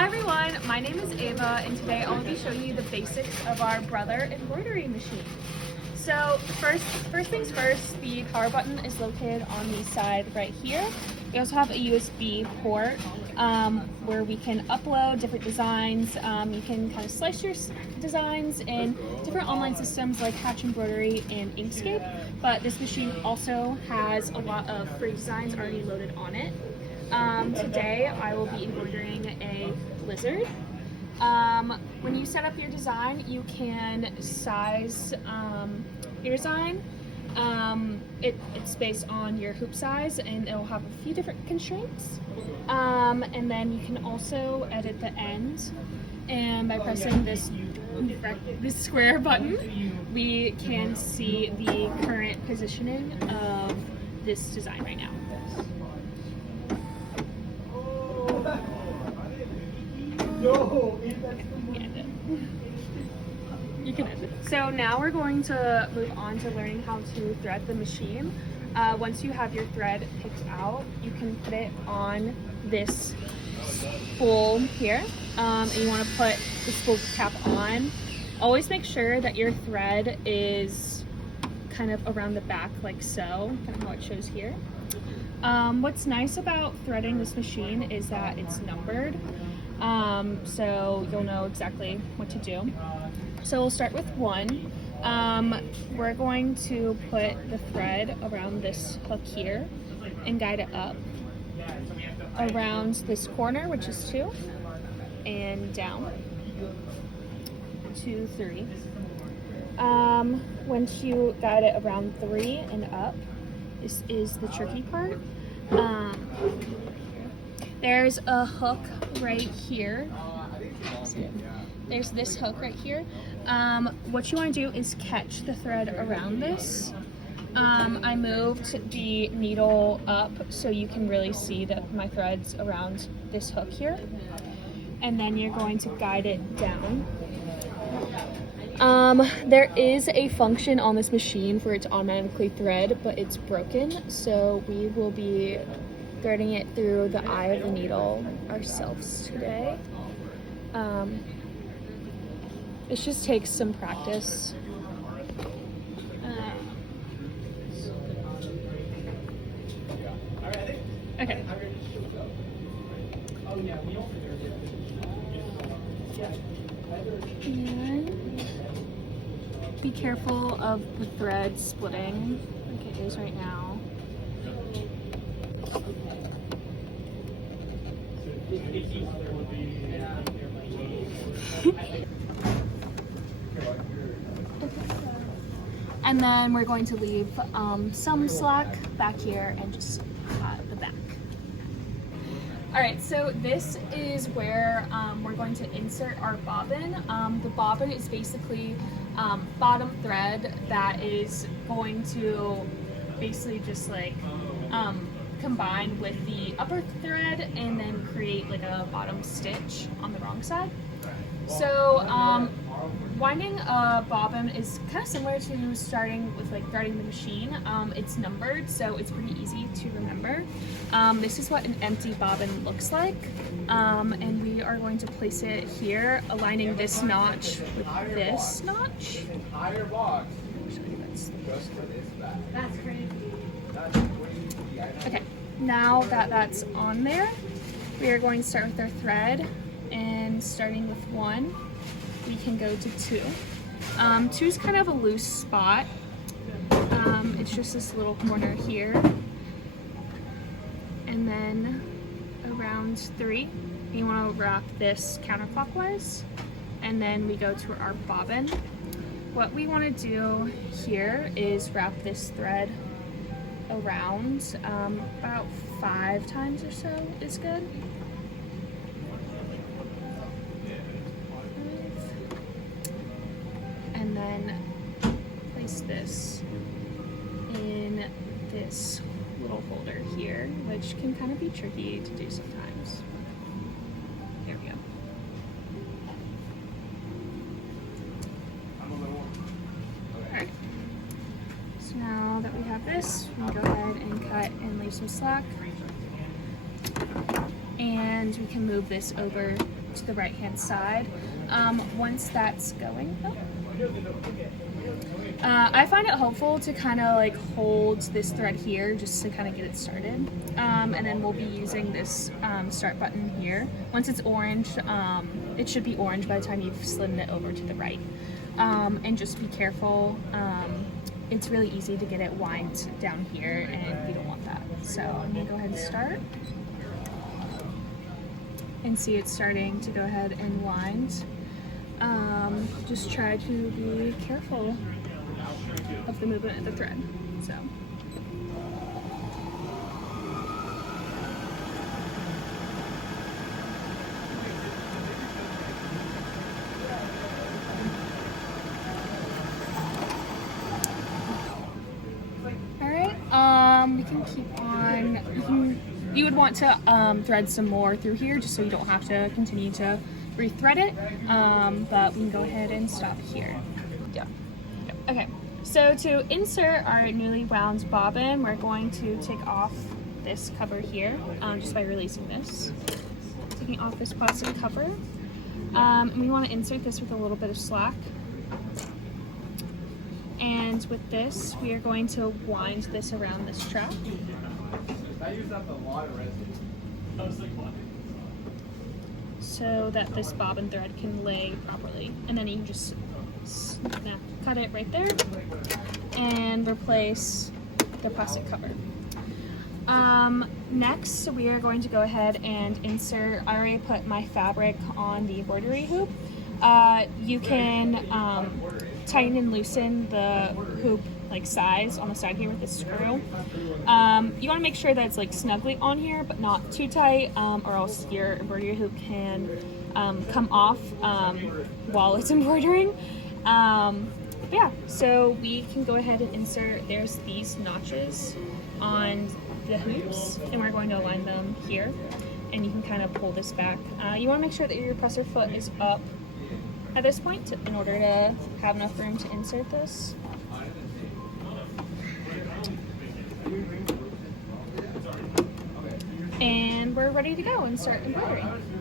Hi everyone, my name is Ava and today I'll be showing you the basics of our Brother embroidery machine. So first things first, the power button is located on the side right here. We also have a USB port where we can upload different designs. You can kind of slice your designs in different online systems like Hatch Embroidery and Inkscape, but this machine also has a lot of free designs already loaded on it. Today I will be embroidering a lizard. When you set up your design, you can size your design. It's based on your hoop size and it'll have a few different constraints. And then you can also edit the end, and by pressing this square button, we can see the current positioning of this design right now. You can end it. So now we're going to move on to learning how to thread the machine. Once you have your thread picked out, you can put it on this spool here, and you want to put the spool cap on. Always make sure that your thread is kind of around the back like so, kind of how it shows here. What's nice about threading this machine is that it's numbered, so you'll know exactly what to do. So we'll start with 1. We're going to put the thread around this hook here and guide it up around this corner, which is 2, and down 2, 3. Once you guide it around 3 and up, this is the tricky part. There's a hook right here. There's this hook right here. What you want to do is catch the thread around this. I moved the needle up so you can really see that my thread's around this hook here. And then you're going to guide it down. There is a function on this machine for it to automatically thread, but it's broken, so we will be threading it through the eye of the needle ourselves today. It just takes some practice. Okay. And be careful of the thread splitting like it is right now. And then we're going to leave some slack back here and just the back. All right, so this is where we're going to insert our bobbin. The bobbin is basically bottom thread that is going to basically just like combine with the upper thread and then create like a bottom stitch on the wrong side. So winding a bobbin is kind of similar to starting with like threading the machine. It's numbered, so it's pretty easy to remember. This is what an empty bobbin looks like, and we are going to place it here, aligning this notch with this notch. That's crazy. Okay, now that that's on there, we are going to start with our thread, and starting with 1, we can go to 2. 2 is kind of a loose spot. It's just this little corner here. And then around 3, you want to wrap this counterclockwise, and then we go to our bobbin. What we want to do here is wrap this thread around about 5 times or so is good. And then place this in this little holder here, which can kind of be tricky to do sometimes. There we go. Alright. So now that we have this, we can go ahead and cut and leave some slack. And and we can move this over to the right hand side. Once that's going, I find it helpful to kind of like hold this thread here just to kind of get it started. And then we'll be using this start button here. Once it's orange, it should be orange by the time you've slid it over to the right. And just be careful. It's really easy to get it wind down here, and you don't want that. So I'm gonna go ahead and start. And see it starting to go ahead and wind. Just try to be careful of the movement of the thread. So. We can keep on, you would want to thread some more through here just so you don't have to continue to rethread it, but we can go ahead and stop here. Yeah. Okay, so to insert our newly wound bobbin, we're going to take off this cover here just by releasing this. Taking off this plastic cover. And we want to insert this with a little bit of slack. And with this, we are going to wind this around this trap. So that this bobbin thread can lay properly. And then you can just cut it right there and replace the plastic cover. Next, we are going to go ahead and insert, I already put my fabric on the embroidery hoop. You can tighten and loosen the hoop like size on the side here with this screw. You want to make sure that it's like snugly on here but not too tight, or else your embroidery hoop can come off while it's embroidering. Yeah, so we can go ahead and insert, there's these notches on the hoops, and we're going to align them here, and you can kind of pull this back. You want to make sure that your presser foot is up at this point in order to have enough room to insert this. And we're ready to go and start embroidering.